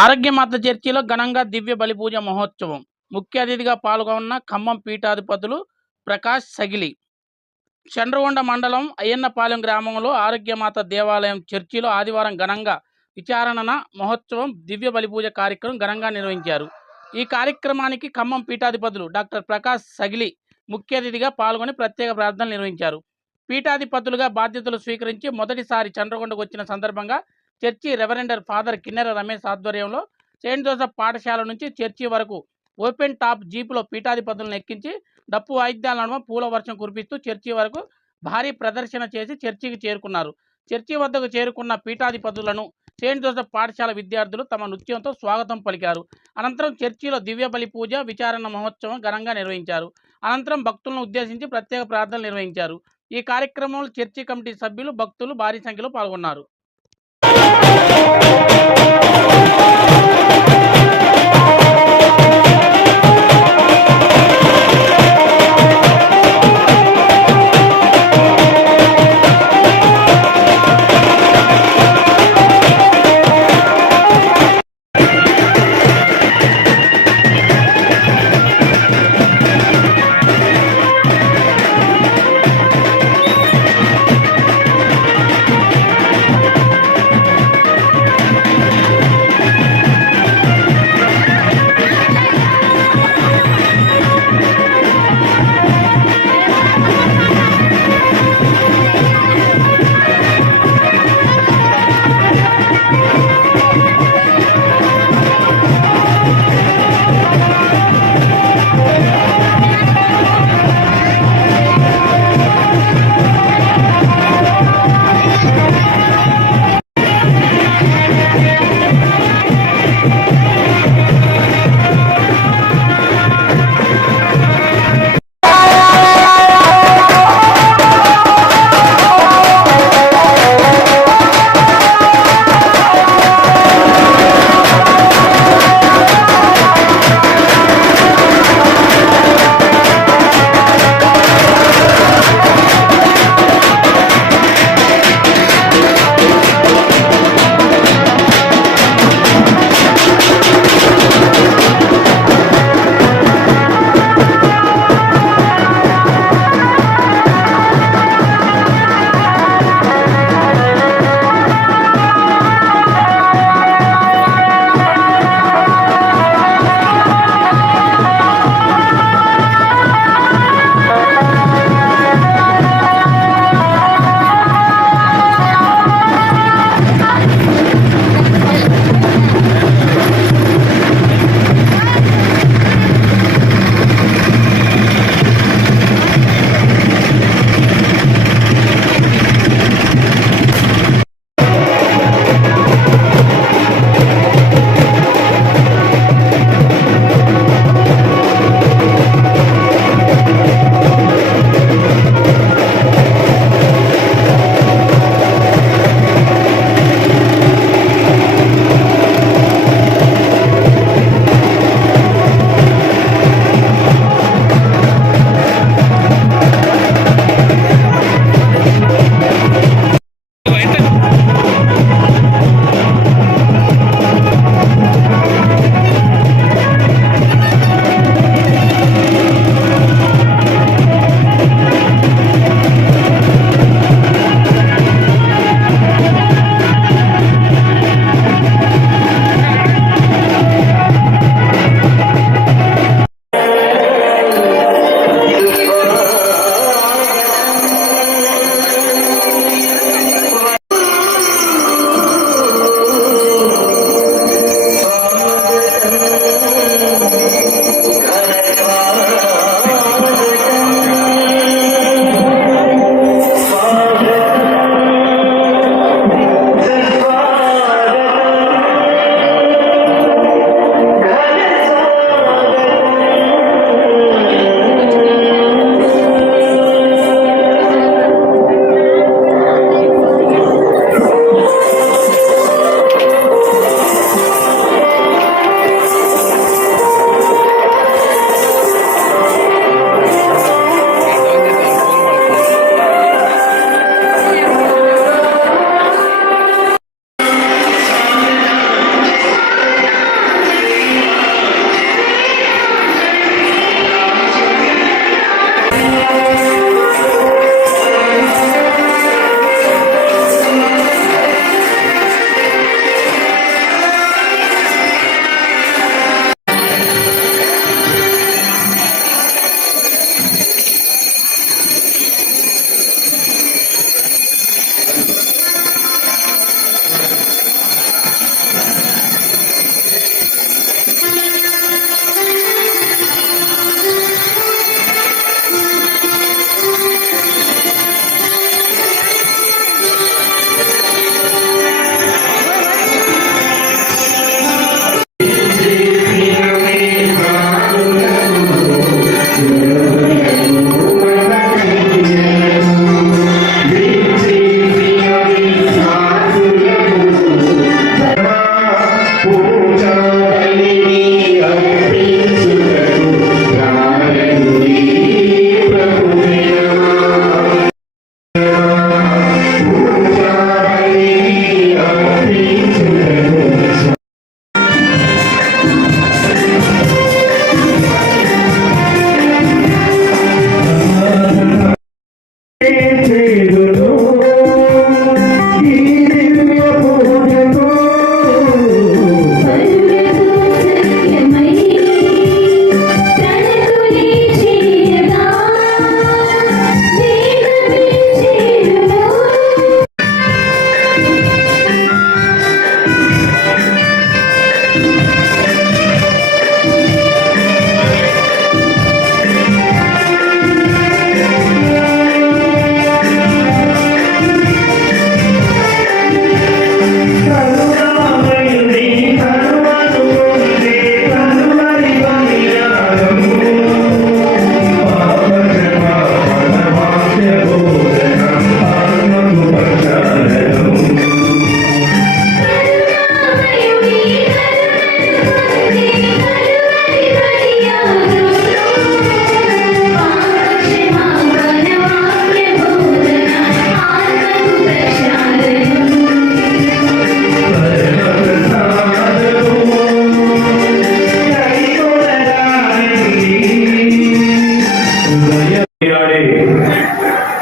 ఆరోగ్యమాత చర్చిలో ఘనంగా దివ్య బలిపూజ మహోత్సవం. ముఖ్య అతిథిగా పాల్గొన్న ఖమ్మం పీఠాధిపతులు ప్రకాష్ సగిలి. చండ్రగొండ మండలం అయ్యన్నపాలెం గ్రామంలో ఆరోగ్యమాత దేవాలయం చర్చిలో ఆదివారం ఘనంగా విచారణ మహోత్సవం దివ్య బలిపూజ కార్యక్రమం ఘనంగా నిర్వహించారు. ఈ కార్యక్రమానికి ఖమ్మం పీఠాధిపతులు డాక్టర్ ప్రకాష్ సగిలి ముఖ్య అతిథిగా పాల్గొని ప్రత్యేక ప్రార్థనలు నిర్వహించారు. పీఠాధిపతులుగా బాధ్యతలు స్వీకరించి మొదటిసారి చండ్రగొండకు వచ్చిన సందర్భంగా చర్చి రెవరెండర్ ఫాదర్ కిన్నెర రమేష్ ఆధ్వర్యంలో సెయింట్ జోసెఫ్ పాఠశాల నుంచి చర్చి వరకు ఓపెన్ టాప్ జీపులో పీఠాధిపతులను ఎక్కించి డప్పు వాయిద్యాల నడుమ పూల వర్షం కురిపిస్తూ చర్చి వరకు భారీ ప్రదర్శన చేసి చర్చికి చేరుకున్నారు. చర్చి వద్దకు చేరుకున్న పీఠాధిపతులను సెయింట్ జోసెఫ్ పాఠశాల విద్యార్థులు తమ నృత్యంతో స్వాగతం పలికారు. అనంతరం చర్చిలో దివ్య బలి పూజ విచారణ మహోత్సవం ఘనంగా నిర్వహించారు. అనంతరం భక్తులను ఉద్దేశించి ప్రత్యేక ప్రార్థనలు నిర్వహించారు. ఈ కార్యక్రమంలో చర్చి కమిటీ సభ్యులు భక్తులు భారీ సంఖ్యలో పాల్గొన్నారు.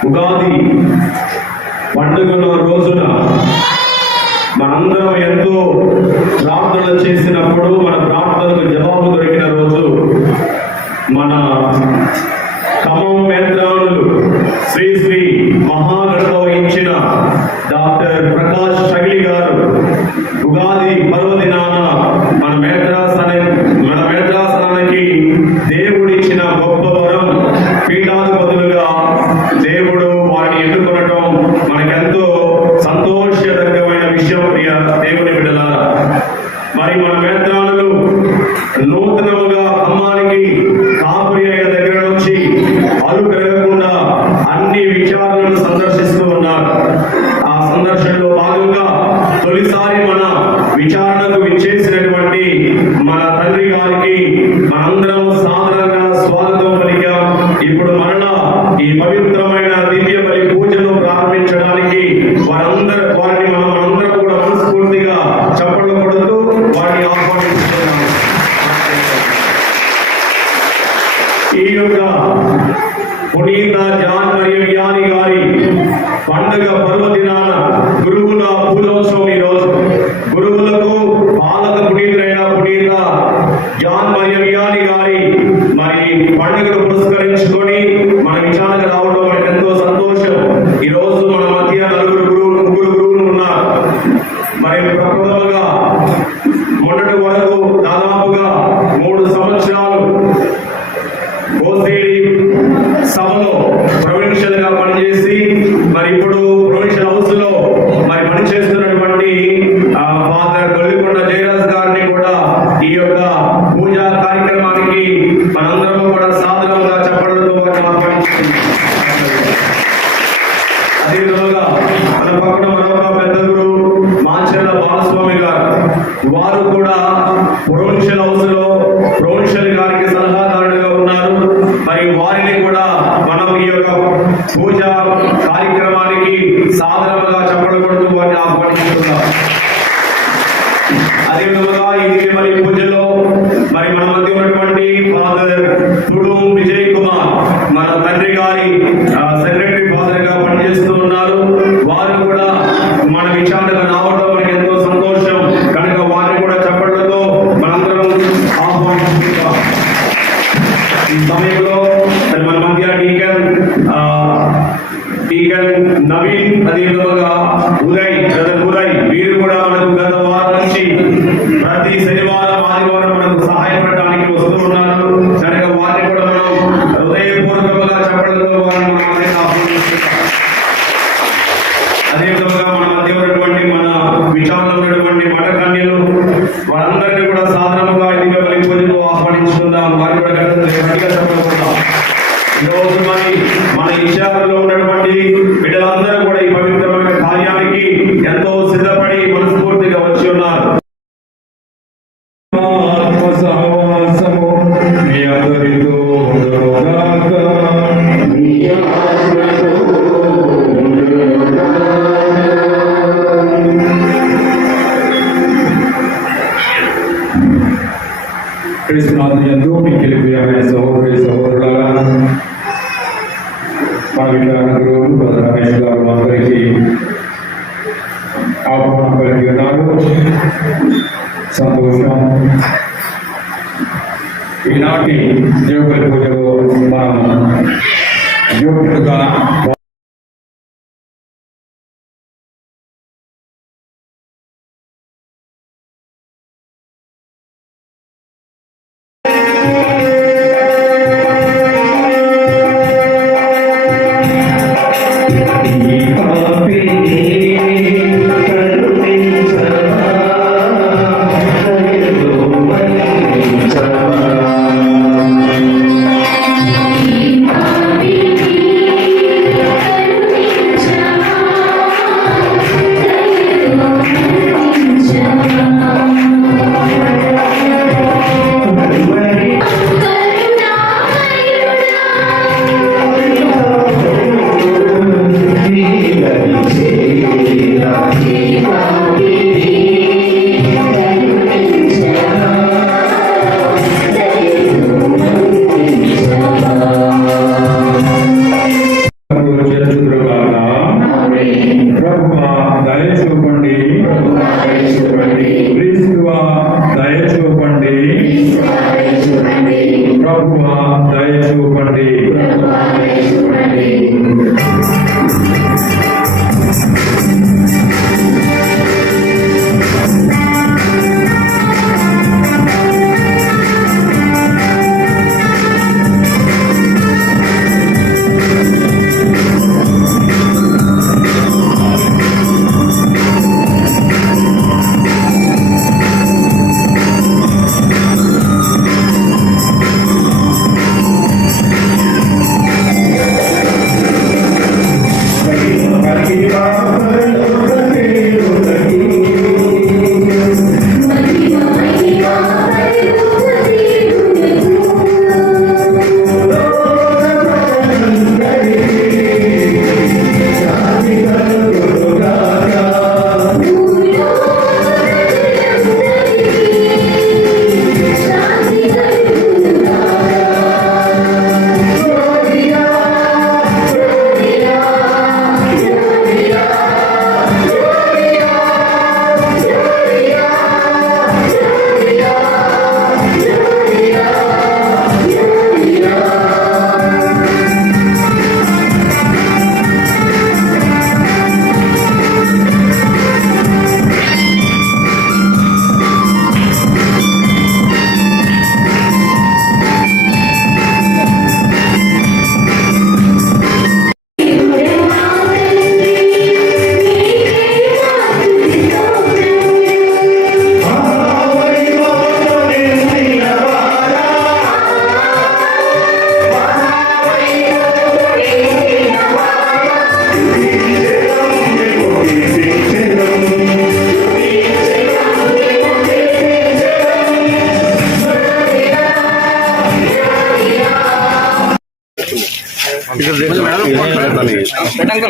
ఉగాది పండుగల రోజున మనందరం ఎంతో ప్రార్థనలు చేసినప్పుడు మన ప్రార్థనలకు జవాబు దొరికిన రోజు మన ఖమ్మం మేత్రానులు శ్రీ శ్రీ మహాగణత వహించిన డాక్టర్ ప్రకాష్ సగిలి గారు ఉగాది పర్వదినాన మన మేత్రాసనానికి దేవుడిచ్చిన గొప్ప వరం పీఠాధిపతులుగా దేవుడు వారిని ఎన్నుకొనటం మనకెంతో సంతోషదగ్గమైన విషయం. ప్రియ దేవుని బిడ్డలారా, మరి మన మేత్రానులు నూతనముగా ఖమ్మానికి కాపురి అయిన దగ్గర నుంచి అలు పెరగకుండా అన్ని విచారణలను సందర్శిస్తూ ఉన్నారు. ఆ సందర్శనలో భాగంగా తొలిసారి మన విచారణకు విచ్చేసినటువంటి మన తండ్రి గారికి మనందరం సాధారణంగా స్వాగతం పలికాం. ఇప్పుడు మరలా ఈ పవిత్రమైన దివ్య బలి పూజను ప్రారంభించడానికి వారిని మనందరం కూడా మనస్ఫూర్తిగా చప్పట్లు కొడుతూ వారిని ఆహ్వానిస్తున్నాము. ఈ యొక్క పునీత జాన్ మరియు వియాని గారి పండుగ పర్వదినాన గురువుల పూజోత్సవం ఈ రోజు. గురువులకు పాలక పునీతులైన పునీత జాన్ మరియు వియాని గారి మరి పండుగను పురస్కరించుకొని మన విచారణకు రావడం మనకు ఎంతో సంతోషం. ఈ రోజు మన మధ్య ముగ్గురు గురువులు ఉన్నారు. మరి ప్రప్రథమంగా మొన్నటి వరకు దాదాపుగా 3 సంవత్సరాలు కోసేడి సభలో ప్రొవిన్షియల్ గా పనిచేసి మరి ఇప్పుడు ప్రొవిన్షియల్ హౌస్ లో మరి పనిచేస్తున్నటువంటి ఫాదర్ గొల్లికొండ జయరాజ్ గారిని కూడా ఈ యొక్క పూజా కార్యక్రమానికి మనందరం కూడా సాధారణంగా చెప్పడంతో అదేవిధంగా మన పక్కన మరొక పెద్ద గురువు మాచెల్ల బాలస్వామి గారు, వారు కూడా ప్రొవిన్షియల్ హౌస్ లో ప్రొవిన్షియల్ గారికి సలహాదారులుగా ఉన్నారు. మరి వారిని కూడా మనం ఈ యొక్క పూజా కార్యక్రమానికి సాధారణంగా చెప్పడం కొడుతూ వారిని ఆహ్వానిస్తున్నాం. అదేవిధంగా ఈ మరి పూజలో మరి మన మధ్య ఉన్నటువంటి ఫాదర్ తుడుం విజయ్ కుమార్ మన తండ్రి గారి సెక్రటరీ ఫాదర్ గా పనిచేస్తూ ఉన్నారు. వారు కూడా మన విచారణకు రావడం మనకి ఎంతో సంతోషం కనుక వారిని కూడా చెప్పడంతో మనందరం ఆహ్వానిస్తున్నాం. ఈ సమయంలో మన మధ్య డీకన్ నవీన్, అదేవిధంగా ఉదయ్ వీరు కూడా మనకు గత వారం నుంచి ప్రతి శనివారం ఆదివారం మనకు సహాయపడడానికి వస్తూ ఉన్నారు కనుక వారిని కూడా మనం హృదయపూర్వకంగా చెప్పడంతో వారిని మనం ఆహ్వానిస్తున్నాం. అదేవిధంగా మన మధ్య ఉన్నటువంటి మన విచారణలో ఉన్నటువంటి మఠ కన్యలు వారందరినీ కూడా సాధారణంగా దివ్య బలి పూజకు ఆహ్వానించుకుందాం. వారిని కూడా గట్టిగా చెప్పకుండా ఈరోజు మరి మన విచారణలో ఉన్నటువంటి బిడ్డలందరూ కూడా ఈ పవిత్రమైన కార్యానికి ఎంతో సిద్ధపడి మనస్ఫూర్తిగా వచ్చి ఉన్నారు. సహోదరి సహోదరులారా, మన గురువులు బ్రదర్ రమేష్ గారు అందరికీ ఆహ్వానం కలిగి ఉన్నారు. సంతోషం. ఈనాటి దేవుడి పూజలో మనం యోగ్యులుగా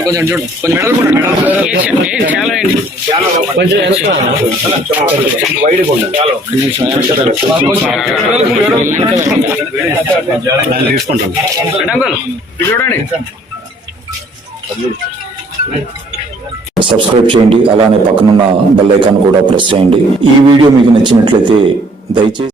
కొంచెం చూడు, కొంచెం మెడల్ వైడ్ తీసుకుంటాం. చూడండి, సబ్స్క్రైబ్ చేయండి, అలానే పక్కనున్న బెల్ ఐకాన్ కూడా ప్రెస్ చేయండి. ఈ వీడియో మీకు నచ్చినట్లయితే దయచేసి